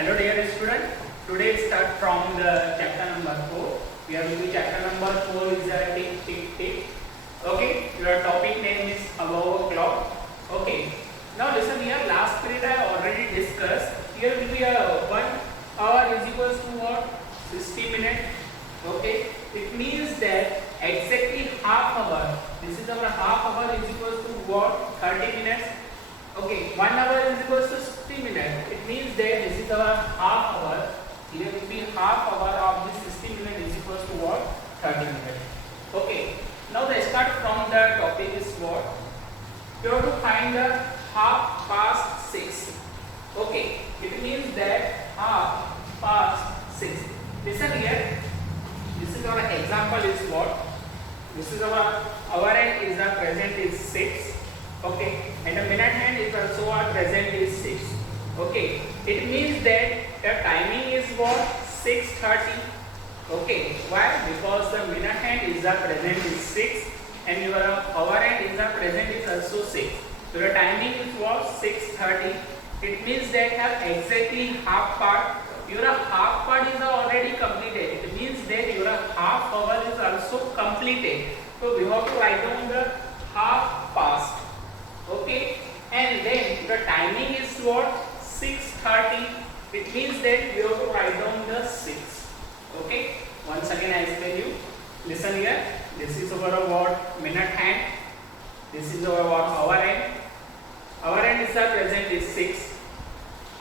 Hello dear student. Today start from the chapter number 4. We are going to chapter number 4 is a tick tick tick. Okay. Your topic name is above clock. Okay. Now listen here. Last period I already discussed. Here will be a 1 hour is equals to what? 60 minutes. Okay. It means that exactly half hour. This is our half hour is equals to what? 30 minutes. Okay, 1 hour is equals to 60 minutes. It means that this is our half hour. Here will be half hour of this 60 minutes is equals to what? 30 minutes. Okay, now the start from the topic is what? You have to find the half past 6. Okay, it means that half past 6. Listen here. This is our example is what? This is our end is the present is 6. Okay, and the minute hand is also our present is 6. Okay, it means that the timing is what? 6:30. Okay, why? Because the minute hand is the present is 6 and your hour hand is the present is also 6. So the timing is what? 6:30. It means that have exactly half part. Your half part is already completed. It means that your half hour is also completed. So we have to write down the half past. Okay, and then the timing is what? 6:30. It means that we have to write down the 6. Okay, once again I tell you. Listen here. This is our what? Minute hand. This is our what? Hour hand. Hour hand is the present is 6.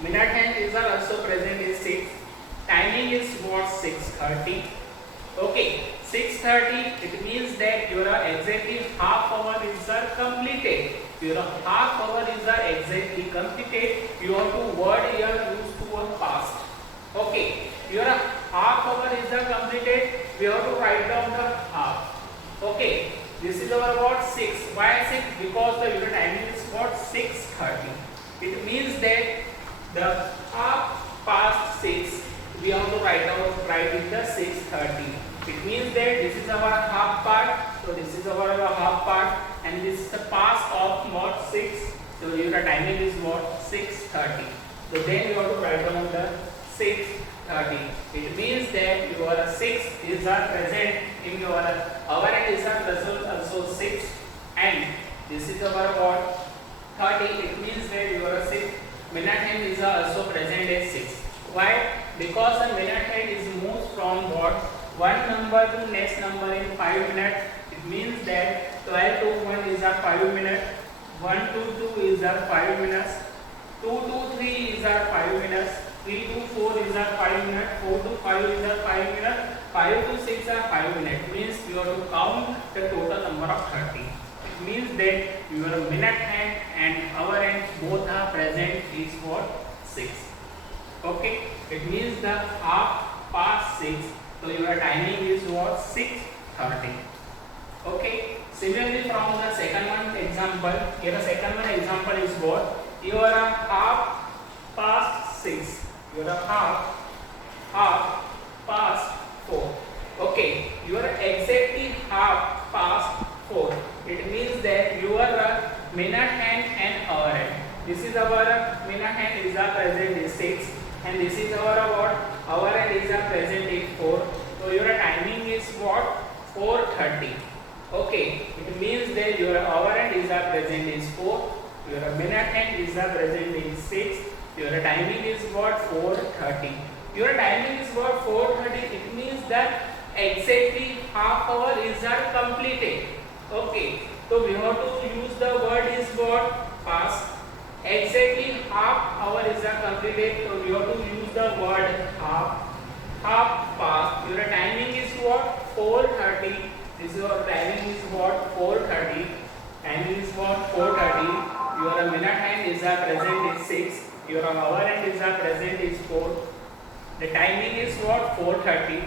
Minute hand is also present is 6. Timing is what? 6:30. Okay, 6:30. It means that your exactly half hour is completed. Your half hour is exactly completed. You have to word here use to a past. Okay, your half hour is completed. We have to write down the half. Okay, this is our what? 6. Why 6? Because the unit timing is what? 6:30. It means that the half past 6 we have to write in the 6:30. It means that this is our half part. So this is our half part and this is the past of what? 6. So your timing is what? 6:30. So then you have to write down the 6:30. It means that your 6 is present in your hour and is present also 6 and this is our what? 30. It means that your 6 minute hand is also present as 6. Why? Because the minute hand is moved from what? One number to next number in 5 minutes. It means that 12 to 1 is 5 minutes. 1 to 2 is 5 minutes. 2 to 3 is 5 minutes. 3 to 4 is 5 minutes. 4 to 5 is 5 minutes. 5 to 6 are 5 minutes. It means you have to count the total number of 30. It means that your minute hand and hour hand both are present is what? 6. Okay, it means the half past 6. So your timing is what? 6:30. Okay. Similarly from the second one example, here the second one example is what? Your half past 6. Your half past 4. Okay. Your exactly half past 4. It means that your minute hand and hour hand. This is our minute hand is present is 6 and this is our what? Hour hand is present is 4. So your timing is what? 4:30. Okay, it means that your hour hand is present is 4. Your minute hand is present is 6. Your timing is what? 4:30. Your timing is what? 4:30. It means that exactly half hour is completed. Okay, so we have to use the word is what? Past. Exactly half hour is completed. So we have to use the word half past. Your timing is what? 4:30. This is your timing is what? 4:30. Timing is what? 4:30. Your minute hand is present is 6. Your hour hand is present is 4. The timing is what? 4:30.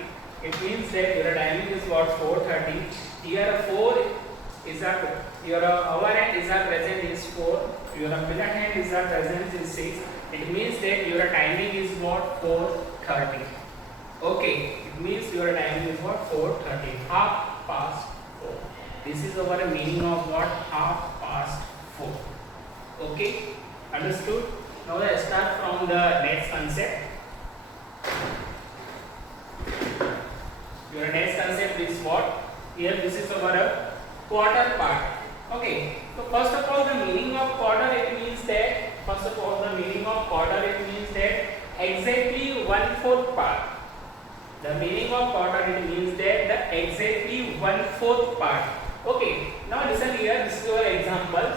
It means that your timing is what? 4:30. Here 4 is your hour hand is present is 4. Your minute hand is present is 6. It means that your timing is what? 4:30. Okay, it means your timing is what? 4:30. Half past 4. This is our meaning of what? Half past 4. Okay, understood? Now let's start from the next concept. Your next concept is what? Here this is our quarter part. Okay. So first of all, the meaning of quarter, it means that exactly 1/4 part. The meaning of quarter, it means that the exactly 1/4 part. Okay. Now listen here. This is your example.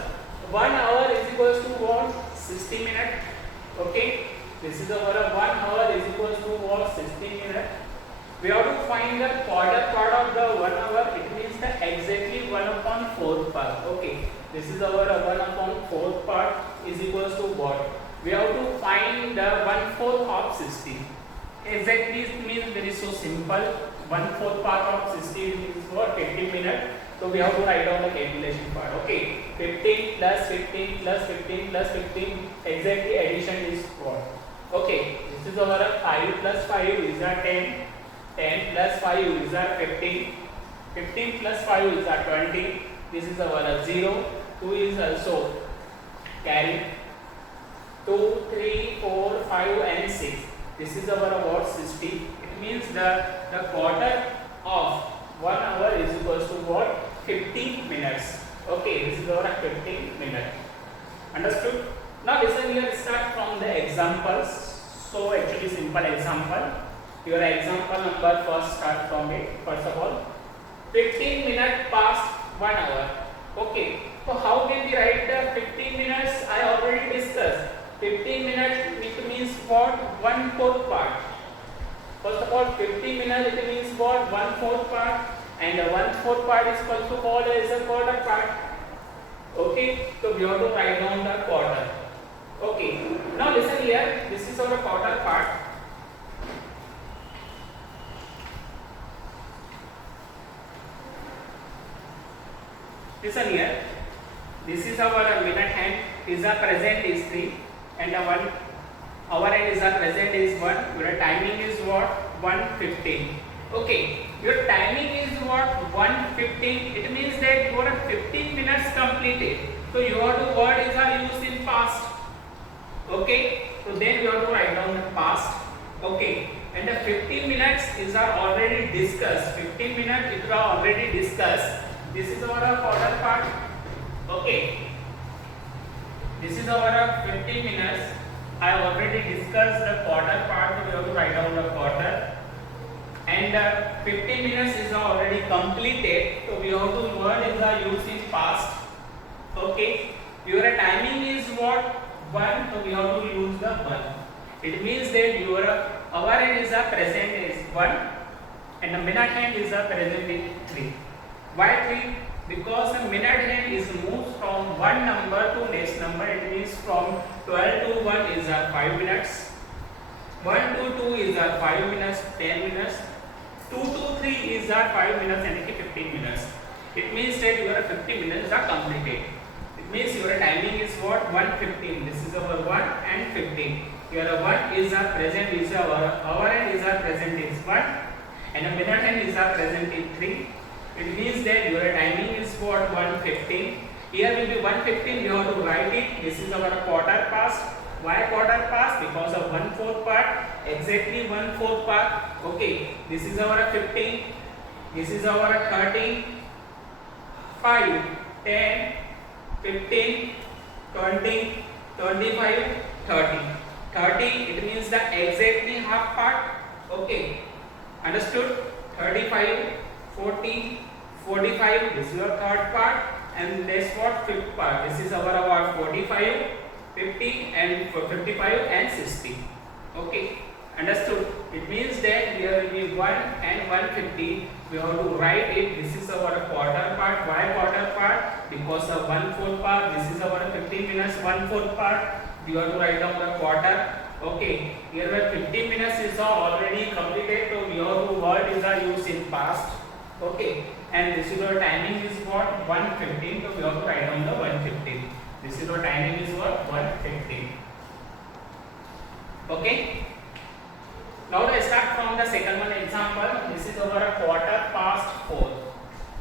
1 hour is equals to what? 60 minutes. Okay. This is our 1 hour is equals to what? 60 minutes. We have to find the quarter part of the 1 hour. It means the exactly 1/4 part. Okay. This is our 1/4 part is equals to what? We have to find the 1/4 of 60. Exactly means very so simple. 1/4 part of 60 is what? 15 minutes. So we have to write down the calculation part. Okay. 15 plus 15 plus 15 plus 15. Exactly addition is what? Okay. This is our 5 plus 5 is our 10. 10 plus 5 is our 15. 15 plus 5 is our 20. This is our 0. 2 is also carry. 2, 3, 4, 5 and 6. This is our what? 60. It means the quarter of 1 hour is equals to what? 15 minutes. Okay, this is our 15 minutes. Understood? Now listen here, start from the examples. So actually simple example. Your example number first start from it. First of all, 15 minutes past 1 hour. Okay, so how can we write the 15 minutes? I already discussed. 15 minutes it means what? 1/4 part. First of all, 15 minutes it means what? 1/4 part, and 1/4 part is also called as a quarter part. Okay, so we have to write down the quarter. Okay, now listen here. This is our quarter part. Listen here. This is our minute hand. Is our present is 3, and our hour hand is our present is 1. Your timing is what? 1:15. Okay. Your timing is what? 1:15. It means that your 15 minutes completed. So your word is are used in past. Okay. So then you have to write down the past. Okay. And the 15 minutes is are already discussed. 15 minutes it are already discussed. This is our quarter part. Okay. This is our 15 minutes. I already discussed the quarter part, so we have to write down the quarter. And 15 minutes is already completed, so we have to word is used in past. Okay. Your timing is what? 1, so we have to use the 1. It means that your hour hand is present is 1, and the minute hand is present is 3. Why 3? Because the minute hand is moved from one number to next number. It means from 12 to 1 is 5 minutes. 1 to 2 is 5 minutes, 10 minutes. 2 to 3 is 5 minutes and 15 minutes. It means that your 50 minutes are completed. It means your timing is what? 1:15. This is our 1 and 15. Your 1 is present is our hour hand is present is 1, and the minute hand is present is 3. It means that your timing is what? 1:15. Here will be 1:15. We have to write it. This is our quarter past. Why quarter past? Because of 1/4 part. Exactly 1/4 part. Okay. This is our 15. This is our 30. 5, 10, 15, 20, 25, 30. 30. It means the exactly half part. Okay. Understood? 35, 40, 45, this is your third part, and this what? Fifth part. This is our what? 45, 50 and 55 and 60. Okay. Understood? It means that here will be 1 and 1:50. We have to write it. This is our quarter part. Why quarter part? Because of 1/4 part. This is our 15 minutes 1/4 part. We have to write down the quarter. Okay. Here where 15 minutes is already completed, so we have to word is used in past. Okay. And this is our timing is what? 1:15. So we have to write down the 1:15. This is our timing is what? 1:15. Okay. Now let's start from the second one example. This is our quarter past 4.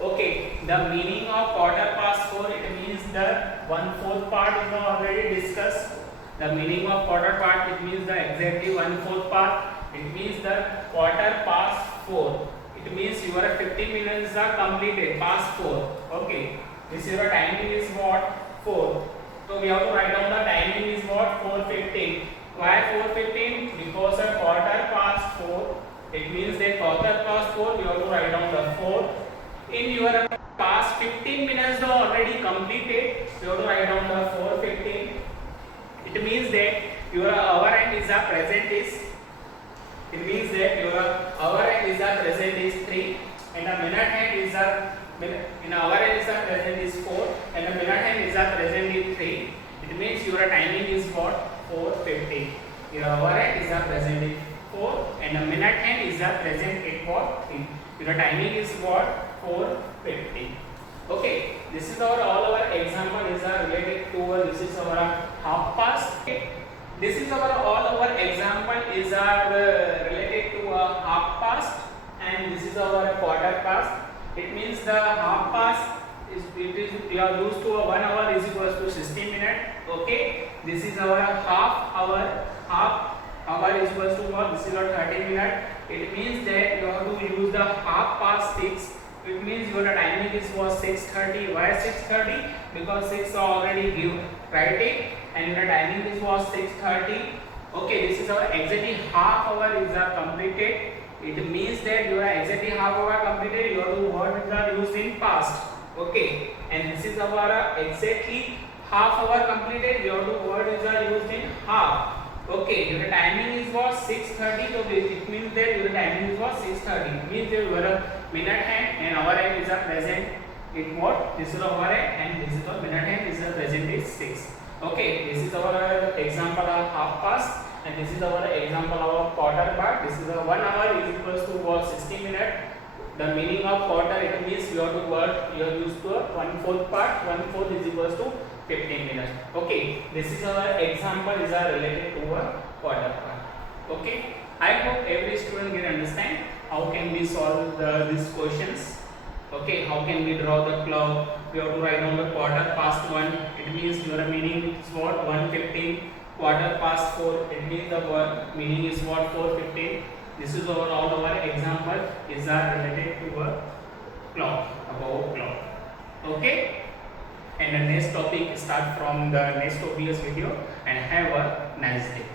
Okay. The meaning of quarter past 4, it means the 1/4 part is already discussed. The meaning of quarter part, it means the exactly 1/4 part. It means the quarter past 4. It it means your 15 minutes are completed, past 4. Okay, this your timing is what? 4. So we have to write down the timing is what? 4:15. Why 4:15? Because a quarter past 4. It means that quarter past 4 we have to write down the 4. In your past 15 minutes are already completed, you have to write down the 4:15. It means that your hour and is the present is. It means that your hour and is the present is 3, and the minute hand is the in hour and is the present is 4, and the minute hand is the present is 3. It means your timing is what? 4:15. Your hour hand is the present is 4, and the minute hand is the present is what? 3. Your timing is what? 4:50. Okay, this is all our example is related to this is our half past. Okay. This is all our example is related to half past, and this is our quarter past. It means the half past is we are used to 1 hour is equals to 60 minutes. Okay, this is our half hour. Half hour is equals to what? This is our 30 minutes. It means that you have to use the half past 6. It means your timing is was 6:30. Why 6:30? Because 6 are already given, right? And the timing is was 6:30. Okay, this is our exactly half hour is completed. It means that your exactly half hour completed. Your word are used in past. Okay, and this is our exactly half hour completed. Your word is used in half. Okay, your timing is was 6:30. So it means that your timing is was 6:30. It means that your minute hand and hour hand is present. It what? This is hour hand and this is our minute hand is present is 6. Okay, this is our example of half past, and this is our example of quarter part. This is a 1 hour is equals to what? 60 minutes. The meaning of quarter, it means you have to work, you are used to a 1/4 part. 1/4 is equals to 15 minutes. Okay, this is our example is related to a quarter part. Okay, I hope every student can understand how can we solve these questions. Okay, how can we draw the clock? We have to write down the quarter past 1. It means your meaning is what? 1:15. Quarter past 4. It means the meaning is what? 4:15. This is all our example is related to a clock, about clock. Okay, and the next topic start from the next obvious video, and have a nice day.